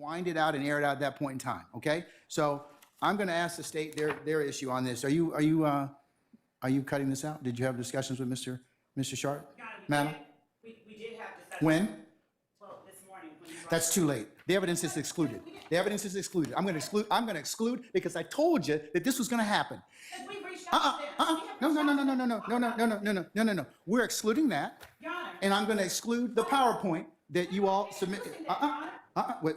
wind it out and air it out at that point in time, okay? So I'm going to ask the state their issue on this. Are you cutting this out? Did you have discussions with Mr. Sharp? Madam? We did have discussions. When? Well, this morning. When you brought That's too late. The evidence is excluded. The evidence is excluded. I'm going to exclude because I told you that this was going to happen. we reached out to them. No. We're excluding that, Your Honor. and I'm going to exclude the PowerPoint that you all submitted.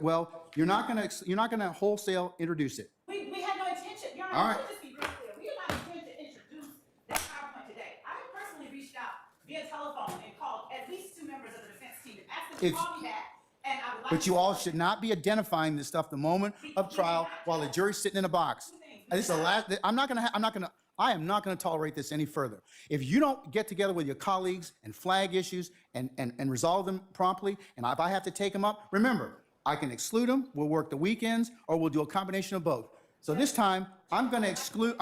Well, you're not going to wholesale introduce it. We had no intention. Your Honor, All right. let me just be real clear. We did not intend to introduce that PowerPoint today. I personally reached out via telephone and called at least 2 members of the defense team and asked them to call me back. And I would like But you all should not be identifying this stuff the moment of trial while the jury's sitting in a box. And this is the last. I am not going to tolerate this any further. If you don't get together with your colleagues and flag issues and resolve them promptly, and if I have to take them up, remember, I can exclude them. We'll work the weekends, or we'll do a combination of both. So this time, I'm going to exclude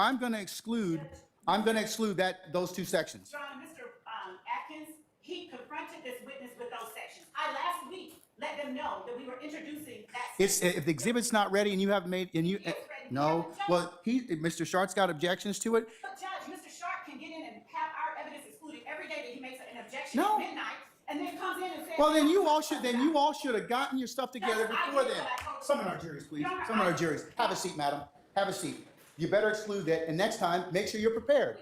those 2 sections. Your Honor, Mr. Atkins, he confronted this witness with those sections. I last week let them know that we were introducing that section. If the exhibit's not ready and you haven't made, and you, no, well, Mr. Sharp's got objections to it. But Judge, Mr. Sharp can get in and have our evidence excluded every day that he makes an objection No. at midnight, and then comes in and says. Well, then you all should have gotten your stuff together before then. Some of our juries, please. Some of our juries. Have a seat, madam. Have a seat. You better exclude that, and next time, make sure you're prepared.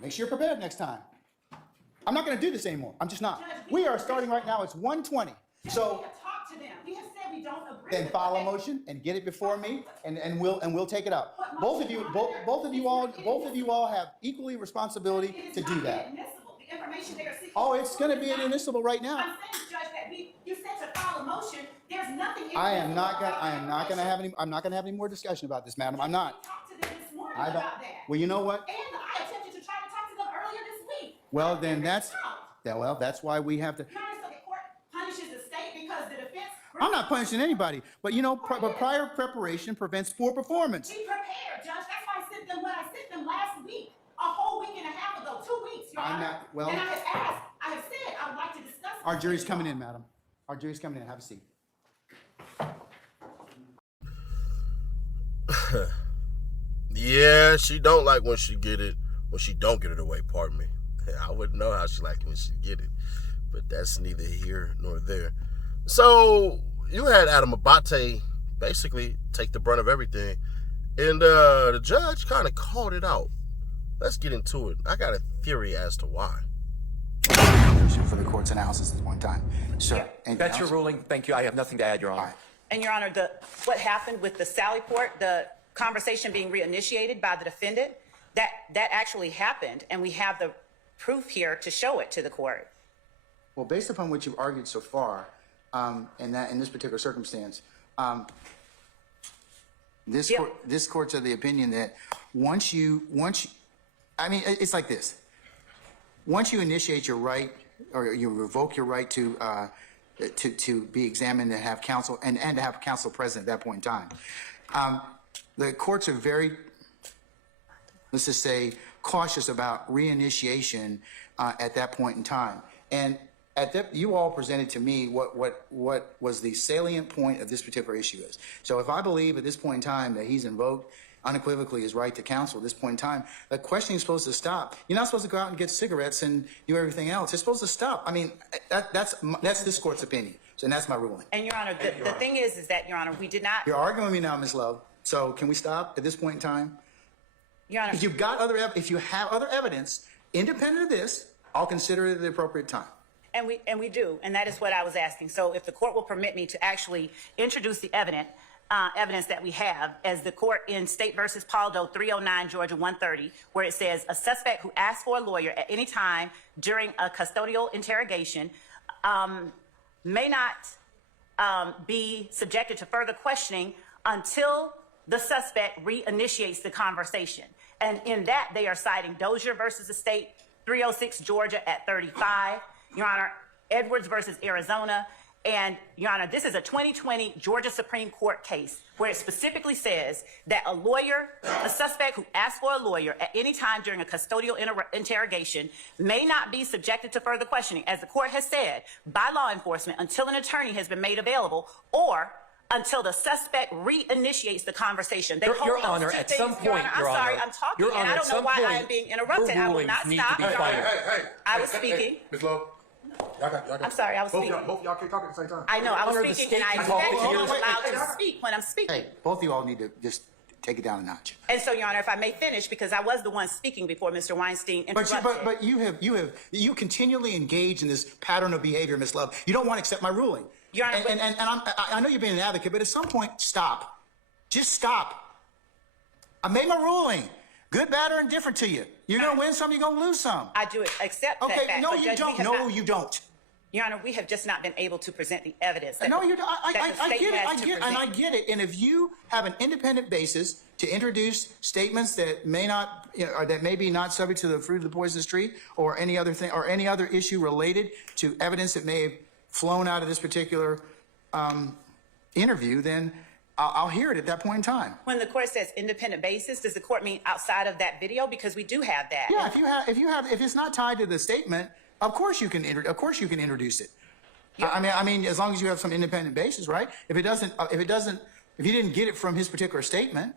Make sure you're prepared next time. I'm not going to do this anymore. I'm just not. We are starting right now. It's 1:20. So we have talked to them. We have said we don't agree. then file a motion and get it before me, and we'll take it up. Both of you all have equally responsibility to do that. The information they are seeking. Oh, it's going to be inadmissible right now. I'm saying, Judge, that you said to file a motion. There's nothing. I'm not going to have any more discussion about this, madam. I'm not. We talked to them this morning I don't. about that. Well, you know what? And I attempted to try to talk to them earlier this week. Well, then that's why we have to. Your Honor, so the court punishes the state because the defense. I'm not punishing anybody, but you know, but prior preparation prevents poor performance. Be prepared, Judge. That's why I sent them what I sent them last week, a whole week and a half ago, 2 weeks, Your Honor. well- And I have said I would like to discuss. Our jury's coming in, madam. Our jury's coming in. Have a seat. Yeah, she don't like when she don't get it away, pardon me. I wouldn't know how she like it when she get it, but that's neither here nor there. So you had Adam Abate basically take the brunt of everything, and the judge kind of called it out. Let's get into it. I got a theory as to why. For the court's analysis at this point in time. Sir, Yeah, that's your ruling. Thank you. I have nothing to add, Your Honor. All right. And Your Honor, what happened with the Sally Port, the conversation being reinitiated by the defendant, that actually happened, and we have the proof here to show it to the court. Well, based upon what you've argued so far, in this particular circumstance, this court's of the opinion that once you, I mean, it's like this. Once you initiate your right, or you revoke your right to be examined and have counsel, and to have counsel present at that point in time, the courts are very, let's just say, cautious about reinitiation at that point in time. And you all presented to me what was the salient point of this particular issue is. So if I believe at this point in time that he's invoked unequivocally his right to counsel at this point in time, the questioning is supposed to stop. You're not supposed to go out and get cigarettes and do everything else. It's supposed to stop. I mean, that's this court's opinion. So, and that's my ruling. And Your Honor, the thing is that, Your Honor, we did not. You're arguing with me now, Ms. Love. So can we stop at this point in time? Your Honor. If you have other evidence independent of this, I'll consider it at the appropriate time. And we do, and that is what I was asking. So if the court will permit me to actually introduce the evidence that we have, as the court in State versus Paldo 309 Georgia 130, where it says a suspect who asks for a lawyer at any time during a custodial interrogation may not be subjected to further questioning until the suspect reinitiates the conversation. And in that, they are citing Dozier versus the State 306 Georgia at 35. Your Honor, Edwards versus Arizona And, Your Honor, this is a 2020 Georgia Supreme Court case where it specifically says that a suspect who asks for a lawyer at any time during a custodial interrogation may not be subjected to further questioning, as the court has said, by law enforcement until an attorney has been made available or until the suspect reinitiates the conversation. Your Honor, at some point, I'm sorry, I'm talking, and I don't know why I am being interrupted. I will not stop. Your Honor. Hey. I was speaking. Ms. Love. Y'all got. I'm sorry, I was speaking. Both y'all can't talk at the same time. I know, I was Honor, the speaking, and I state expect can you talk. to allow to speak when I'm speaking. Hey, both of you all need to just take it down a notch. And so, Your Honor, if I may finish, because I was the one speaking before Mr. Weinstein interrupted. But you continually engage in this pattern of behavior, Ms. Love. You don't want to accept my ruling. Your Honor, I know you're being an advocate, but at some point, stop. Just stop. I made my ruling. Good, bad, or indifferent to you. You're going to win some, you're going to lose some. I do accept that Okay, fact. no, but you Judge, don't. No, you don't. Your Honor, we have just not been able to present the evidence. No, you don't. I get it. I get get it. And if you have an independent basis to introduce statements that may not, or that may be not subject to the fruit of the poisonous tree, or any other thing, or any other issue related to evidence that may have flown out of this particular interview, then I'll hear it at that point in time. When the court says independent basis, does the court mean outside of that video? Because we do have that. Yeah, if it's not tied to the statement, of course you can introduce it. Yeah. I mean, as long as you have some independent basis, right? If you didn't get it from his particular statement.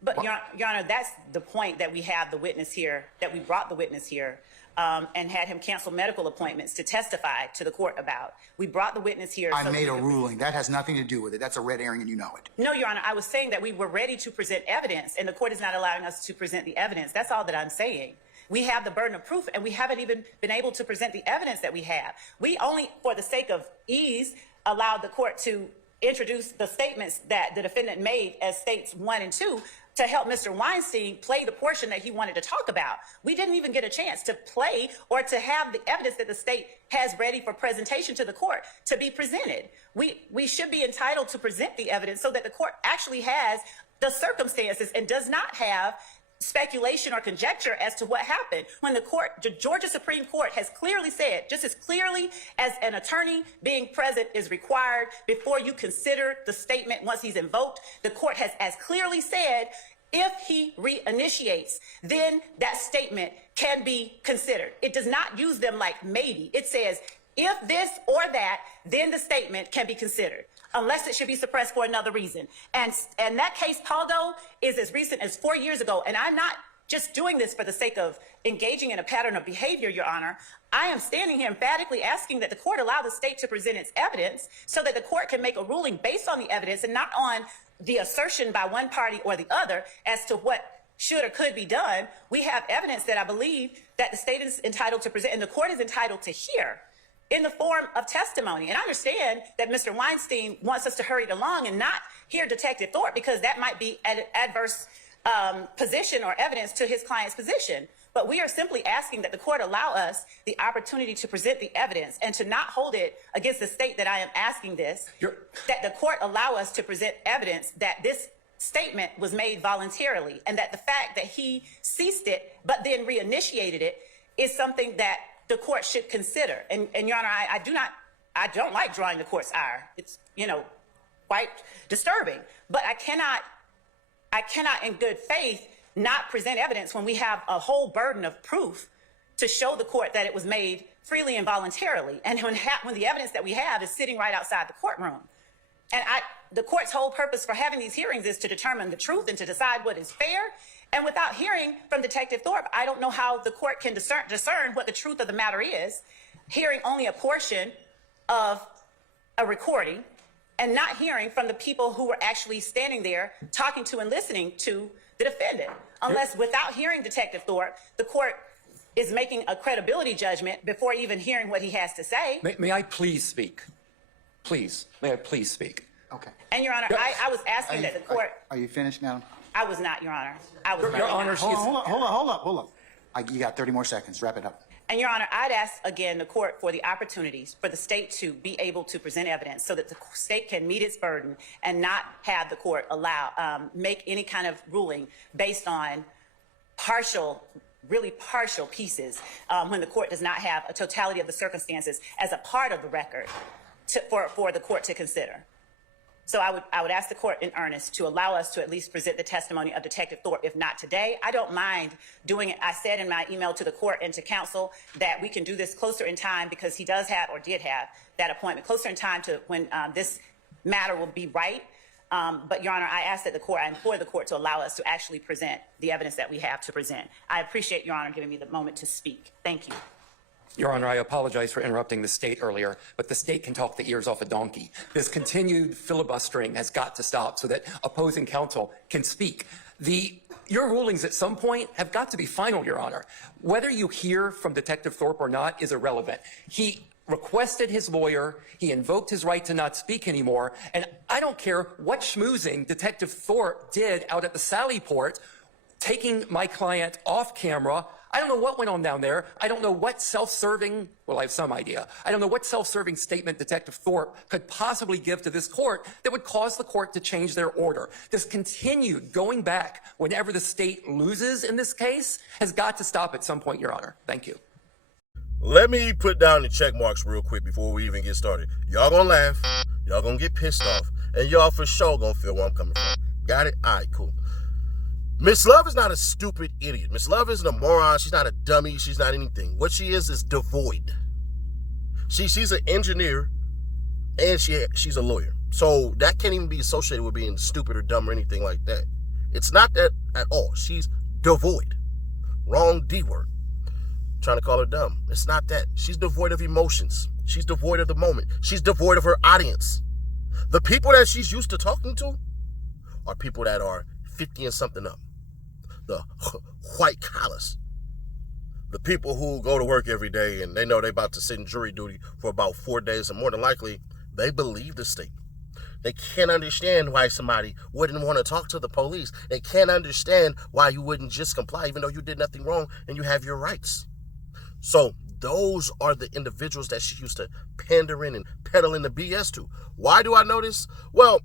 But Your Honor, that's the point that we have the witness here, that we brought the witness here, and had him cancel medical appointments to testify to the court about. We brought the witness here. I made a ruling. That has nothing to do with it. That's a red herring, and you know it. No, Your Honor, I was saying that we were ready to present evidence, and the court is not allowing us to present the evidence. That's all that I'm saying. We have the burden of proof, and we haven't even been able to present the evidence that we have. We only, for the sake of ease, allowed the court to introduce the statements that the defendant made as states 1 and 2 to help Mr. Weinstein play the portion that he wanted to talk about. We didn't even get a chance to play or to have the evidence that the state has ready for presentation to the court to be presented. We should be entitled to present the evidence so that the court actually has the circumstances and does not have speculation or conjecture as to what happened when the Georgia Supreme Court has clearly said, just as clearly as an attorney being present is required before you consider the statement once he's invoked, the court has as clearly said, if he reinitiates, then that statement can be considered. It does not use them like maybe. It says, if this or that, then the statement can be considered, unless it should be suppressed for another reason. And that case, Paldo, is as recent as 4 years ago. And I'm not just doing this for the sake of engaging in a pattern of behavior, Your Honor. I am standing here emphatically asking that the court allow the state to present its evidence so that the court can make a ruling based on the evidence and not on the assertion by one party or the other as to what should or could be done. We have evidence that I believe that the state is entitled to present and the court is entitled to hear in the form of testimony. And I understand that Mr. Weinstein wants us to hurry it along and not hear Detective Thorpe because that might be an adverse position or evidence to his client's position. But we are simply asking that the court allow us the opportunity to present the evidence and to not hold it against the state that I am asking this, that the court allow us to present evidence that this statement was made voluntarily and that the fact that he ceased it but then reinitiated it is something that the court should consider. And Your Honor, I don't like drawing the court's ire. It's, quite disturbing. But I cannot in good faith not present evidence when we have a whole burden of proof to show the court that it was made freely and voluntarily. And when the evidence that we have is sitting right outside the courtroom. And the court's whole purpose for having these hearings is to determine the truth and to decide what is fair. And without hearing from Detective Thorpe, I don't know how the court can discern what the truth of the matter is, hearing only a portion of a recording and not hearing from the people who were actually standing there talking to and listening to the defendant. Unless without hearing Detective Thorpe, the court is making a credibility judgment before even hearing what he has to say. May I please speak? Please, may I please speak? Okay. And Your Honor, I was asking that the court... Are you finished, madam? I was not, Your Honor. I was Your Honor, Hold up. You got 30 more seconds. Wrap it up. And Your Honor, I'd ask again the court for the opportunities for the state to be able to present evidence so that the state can meet its burden and not have the court make any kind of ruling based on really partial pieces when the court does not have a totality of the circumstances as a part of the record. for the court to consider. So I would ask the court in earnest to allow us to at least present the testimony of Detective Thorpe, if not today. I don't mind doing it. I said in my email to the court and to counsel that we can do this closer in time because he does have or did have that appointment closer in time to when this matter will be right. But Your Honor, I implore the court to allow us to actually present the evidence that we have to present. I appreciate Your Honor giving me the moment to speak. Thank you. Your Honor, I apologize for interrupting the state earlier, but the state can talk the ears off a donkey. This continued filibustering has got to stop so that opposing counsel can speak. Your rulings at some point have got to be final, Your Honor. Whether you hear from Detective Thorpe or not is irrelevant. He requested his lawyer, he invoked his right to not speak anymore, and I don't care what schmoozing Detective Thorpe did out at the Sally Port, taking my client off camera. I don't know what went on down there. I don't know what self-serving, well, I have some idea. I don't know what self-serving statement Detective Thorpe could possibly give to this court that would cause the court to change their order. This continued going back whenever the state loses in this case has got to stop at some point, Your Honor. Thank you. Let me put down the check marks real quick before we even get started. Y'all gonna laugh, y'all gonna get pissed off, and y'all for sure gonna feel where I'm coming from. Got it? All right, cool. Miss Love is not a stupid idiot. Miss Love isn't a moron. She's not a dummy. She's not anything. What she is devoid. She's an engineer, and she's a lawyer. So that can't even be associated with being stupid or dumb or anything like that. It's not that at all. She's devoid. Wrong D word. Trying to call her dumb. It's not that. She's devoid of emotions. She's devoid of the moment. She's devoid of her audience. The people that she's used to talking to are people that are 50 and something up. The white collars. The people who go to work every day and they know they're about to sit in jury duty for about 4 days, and more than likely, they believe the state. They can't understand why somebody wouldn't want to talk to the police. They can't understand why you wouldn't just comply even though you did nothing wrong and you have your rights. So those are the individuals that she used to pander in and peddle in the BS to. Why do I know this? Well,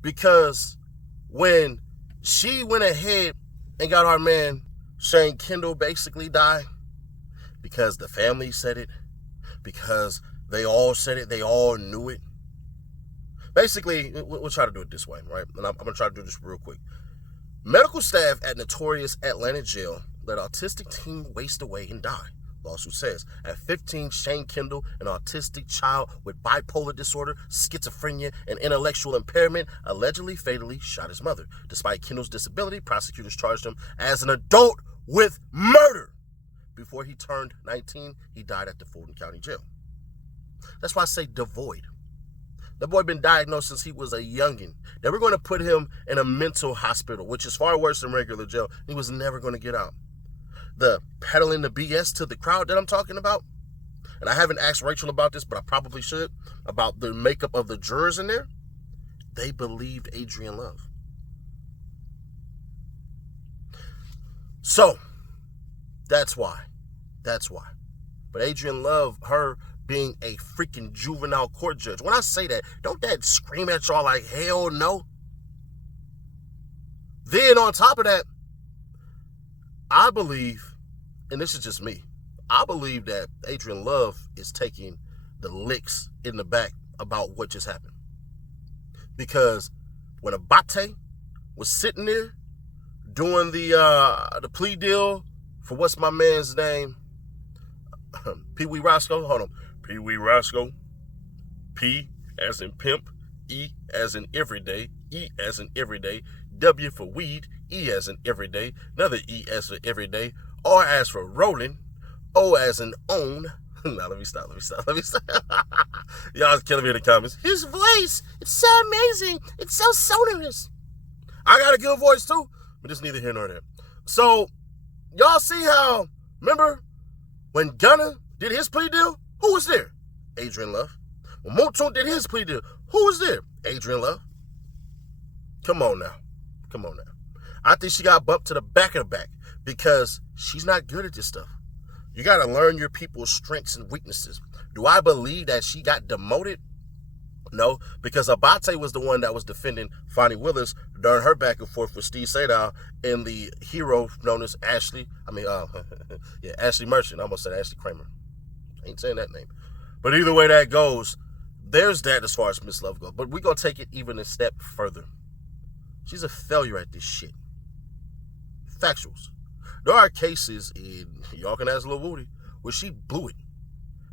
because when she went ahead and got our man Shane Kendall basically die, because the family said it, because they all said it, they all knew it. Basically, we'll try to do it this way, right? And I'm going to try to do this real quick. Medical staff at notorious Atlanta jail let autistic teen waste away and die. Lawsuit says, at 15, Shane Kendall, an autistic child with bipolar disorder, schizophrenia, and intellectual impairment, allegedly fatally shot his mother. Despite Kendall's disability, prosecutors charged him as an adult with murder. Before he turned 19, he died at the Fulton County Jail. That's why I say devoid. That boy been diagnosed since he was a youngin'. They were going to put him in a mental hospital, which is far worse than regular jail. He was never going to get out. The peddling the BS to the crowd that I'm talking about, and I haven't asked Rachel about this, but I probably should, about the makeup of the jurors in there, they believed Adrian Love. So, that's why. But Adrian Love, her being a freaking juvenile court judge, when I say that, don't that scream at y'all like, hell no? Then on top of that, I believe, and this is just me, I believe that Adrian Love is taking the licks in the back about what just happened. Because when Abate was sitting there doing the plea deal for what's my man's name? Pee Wee Roscoe? Hold on. Pee Wee Roscoe. P as in pimp, E as in everyday, E as in everyday, W for weed, E as in everyday, another E as for everyday, R as for rolling, O as in own. Now let me stop. Y'all's killing me in the comments. His voice, it's so amazing. It's so sonorous. I got a good voice too, but it's neither here nor there. So, y'all see how, remember when Gunna did his plea deal? Who was there? Adrian Love. When Motoon did his plea deal, who was there? Adrian Love. Come on now. I think she got bumped to the back of the back because she's not good at this stuff. You got to learn your people's strengths and weaknesses. Do I believe that she got demoted? No, because Abate was the one that was defending Fonnie Willis during her back and forth with Steve Sadow and the hero known as Ashley Merchant. I almost said Ashley Kramer. I ain't saying that name. But either way that goes, there's that as far as Miss Love goes. But we're going to take it even a step further. She's a failure at this shit. Factuals. There are cases in, y'all can ask Lil Woody, where she blew it.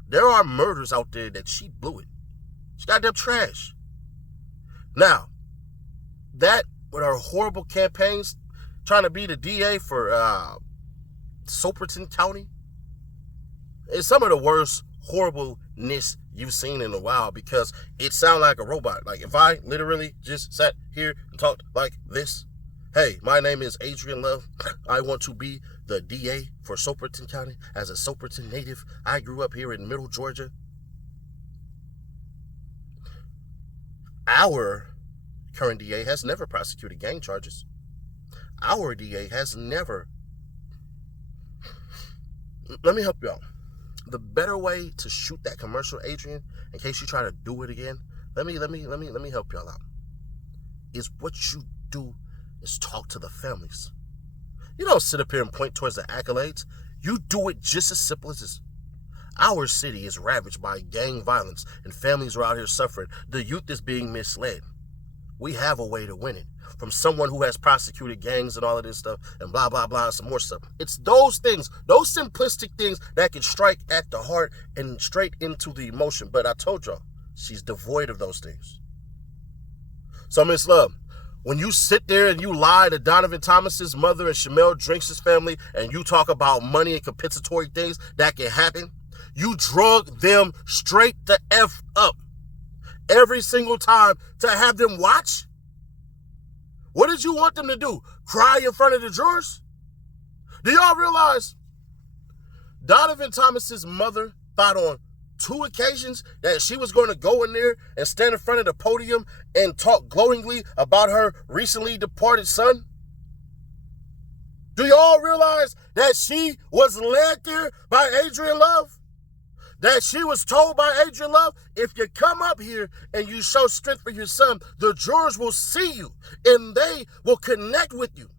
There are murders out there that she blew it. She's goddamn trash. Now, that with her horrible campaigns, trying to be the DA for Soperton County, is some of the worst horribleness you've seen in a while, because it sounds like a robot. Like, if I literally just sat here and talked like this, hey, my name is Adrian Love. I want to be the DA for Soperton County. As a Soperton native, I grew up here in Middle Georgia. Our current DA has never prosecuted gang charges. Our DA has never. Let me help you out. The better way to shoot that commercial, Adrian, in case you try to do it again, let me help y'all out. Is what you do is talk to the families. You don't sit up here and point towards the accolades. You do it just as simple as this. Our city is ravaged by gang violence, and families are out here suffering. The youth is being misled. We have a way to win it. From someone who has prosecuted gangs and all of this stuff, and blah, blah, blah, and some more stuff. It's those things, those simplistic things that can strike at the heart and straight into the emotion. But I told y'all, she's devoid of those things. So, Miss Love, when you sit there and you lie to Donovan Thomas's mother and Shamel Drinks' family, and you talk about money and compensatory things that can happen, you drug them straight the F up every single time to have them watch? What did you want them to do? Cry in front of the jurors? Do y'all realize Donovan Thomas's mother thought on 2 occasions that she was going to go in there and stand in front of the podium and talk glowingly about her recently departed son? Do y'all realize that she was led there by Adrian Love? That she was told by Adrian Love, if you come up here and you show strength for your son, the jurors will see you and they will connect with you.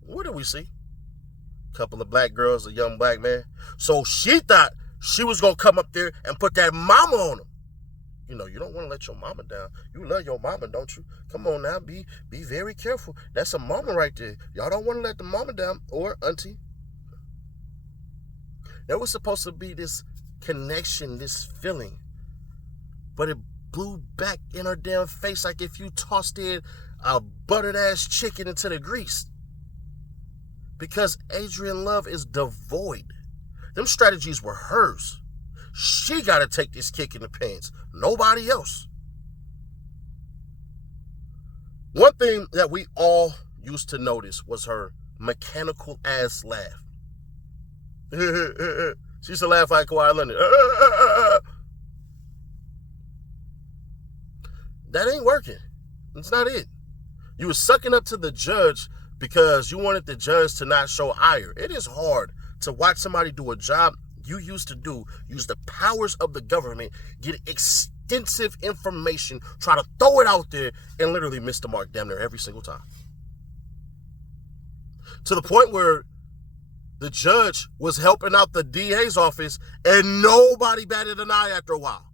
What did we see? A couple of black girls, a young black man. So she thought she was going to come up there and put that mama on him. You know, you don't want to let your mama down. You love your mama, don't you? Come on now, be very careful. That's a mama right there. Y'all don't want to let the mama down, or auntie. There was supposed to be this connection, this feeling, but it blew back in her damn face like if you tossed in a buttered ass chicken into the grease. Because Adrian Love is devoid. Them strategies were hers. She got to take this kick in the pants. Nobody else. One thing that we all used to notice was her mechanical ass laugh. She used to laugh like Kawhi Leonard. That ain't working. It's not it. You were sucking up to the judge because you wanted the judge to not show ire. It is hard to watch somebody do a job you used to do, use the powers of the government, get extensive information, try to throw it out there, and literally miss the mark damn near every single time. To the point where the judge was helping out the DA's office and nobody batted an eye after a while.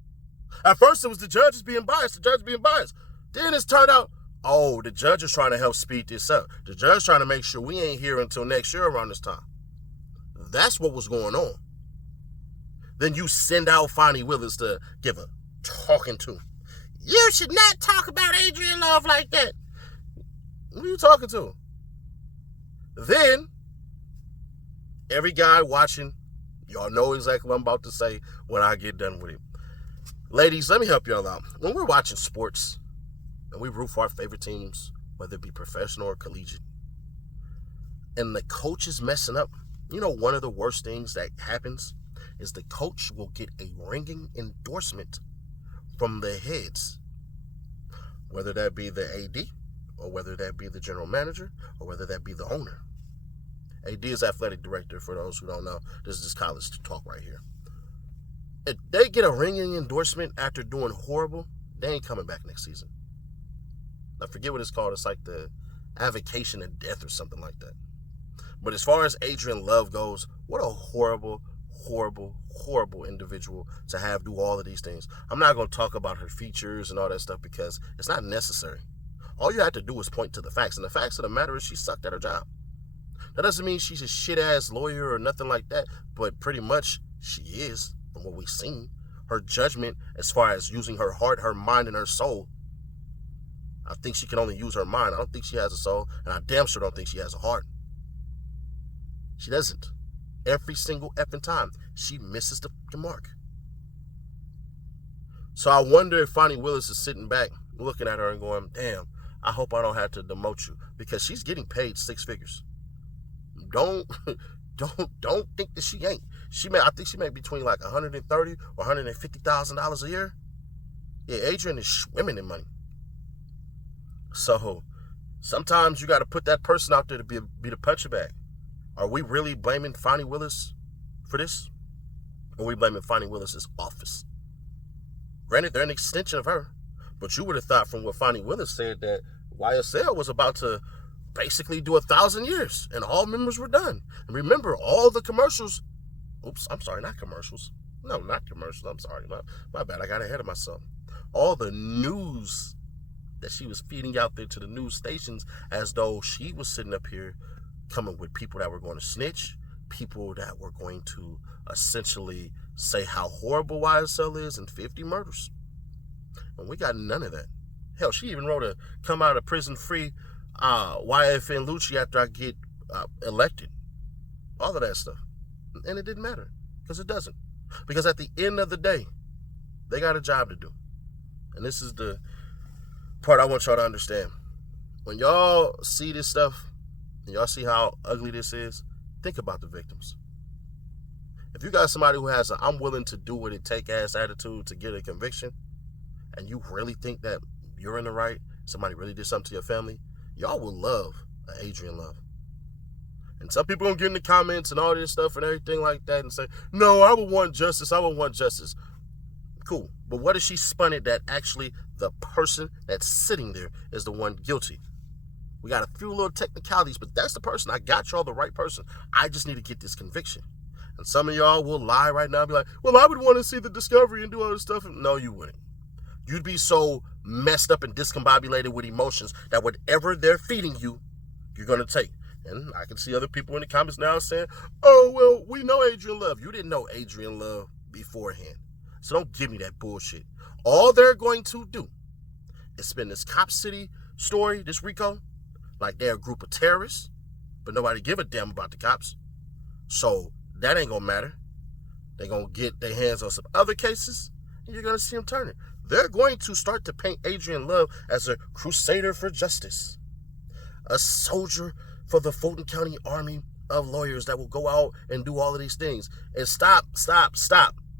At first it was the judge being biased, Then it's turned out, oh, the judge is trying to help speed this up. The judge is trying to make sure we ain't here until next year around this time. That's what was going on. Then you send out Fonnie Willis to give a talking to. You should not talk about Adrian Love like that. Who are you talking to? Then every guy watching, y'all know exactly what I'm about to say when I get done with it. Ladies, let me help y'all out. When we're watching sports and we root for our favorite teams, whether it be professional or collegiate, and the coach is messing up, you know, one of the worst things that happens is the coach will get a ringing endorsement from the heads, whether that be the AD or whether that be the general manager or whether that be the owner. AD is athletic director, for those who don't know. This is just college talk right here. If they get a ringing endorsement after doing horrible, they ain't coming back next season. I forget what it's called. It's like the avocation of death or something like that. But as far as Adrian Love goes, what a horrible, horrible, horrible individual to have do all of these things. I'm not going to talk about her features and all that stuff because it's not necessary. All you have to do is point to the facts. And the facts of the matter is she sucked at her job. That doesn't mean she's a shit-ass lawyer or nothing like that, but pretty much she is, from what we've seen. Her judgment, as far as using her heart, her mind, and her soul, I think she can only use her mind. I don't think she has a soul, and I damn sure don't think she has a heart. She doesn't. Every single effing time, she misses the mark. So I wonder if Fonnie Willis is sitting back, looking at her and going, damn, I hope I don't have to demote you, because she's getting paid 6 figures. Don't think that she ain't. I think she made between like $130,000 or $150,000 a year. Yeah, Adrian is swimming in money. So sometimes you got to put that person out there to be the punching bag. Are we really blaming Fonnie Willis for this? Or are we blaming Fonnie Willis's office? Granted, they're an extension of her, but you would have thought from what Fonnie Willis said that YSL was about to basically do 1,000 years and all members were done. And remember, all the commercials, I'm sorry, not commercials. No, not commercials. I'm sorry. My bad. I got ahead of myself. All the news that she was feeding out there to the news stations as though she was sitting up here coming with people that were going to snitch, people that were going to essentially say how horrible YSL is and 50 murders. And we got none of that. Hell, she even wrote a come out of prison free YFN Lucci after I get elected. All of that stuff. And it didn't matter because it doesn't. Because at the end of the day, they got a job to do. And this is the part I want y'all to understand. When y'all see this stuff, and y'all see how ugly this is, think about the victims. If you got somebody who has a I'm willing to do what it take ass attitude to get a conviction, and you really think that you're in the right, somebody really did something to your family, y'all will love Adrian Love. And some people gonna get in the comments and all this stuff and everything like that and say, no, I would want justice, I would want justice. Cool, but what if she spun it that actually the person that's sitting there is the one guilty? We got a few little technicalities, but that's the person. I got y'all the right person. I just need to get this conviction. And some of y'all will lie right now and be like, well, I would want to see the discovery and do all this stuff. No, you wouldn't. You'd be so messed up and discombobulated with emotions that whatever they're feeding you, you're going to take. And I can see other people in the comments now saying, oh, well, we know Adrian Love. You didn't know Adrian Love beforehand. So don't give me that bullshit. All they're going to do is spin this Cop City story, this RICO, like they're a group of terrorists, but nobody give a damn about the cops. So that ain't gonna matter. They're gonna get their hands on some other cases, and you're gonna see them turning. They're going to start to paint Adrian Love as a crusader for justice, a soldier for the Fulton County Army of lawyers that will go out and do all of these things. And stop.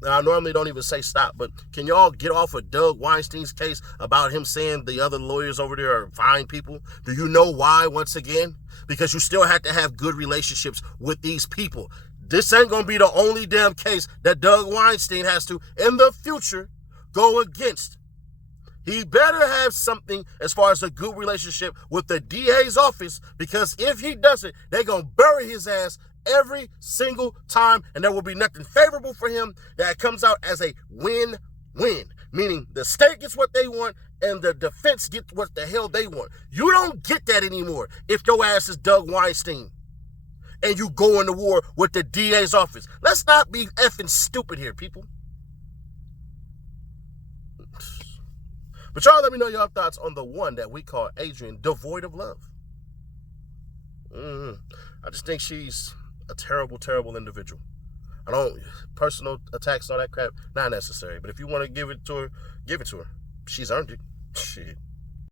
Now, I normally don't even say stop, but can y'all get off of Doug Weinstein's case about him saying the other lawyers over there are fine people? Do you know why, once again? Because you still have to have good relationships with these people. This ain't going to be the only damn case that Doug Weinstein has to, in the future, go against. He better have something as far as a good relationship with the DA's office, because if he doesn't, they're going to bury his ass every single time, and there will be nothing favorable for him that comes out as a win-win, meaning the state gets what they want and the defense gets what the hell they want. You don't get that anymore if your ass is Doug Weinstein and you go into war with the DA's office. Let's not be effing stupid here, people. But y'all let me know your thoughts on the one that we call Adrian, devoid of love. I just think she's a terrible, terrible individual. Personal attacks and all that crap, not necessary. But if you want to give it to her, give it to her. She's earned it. Shit.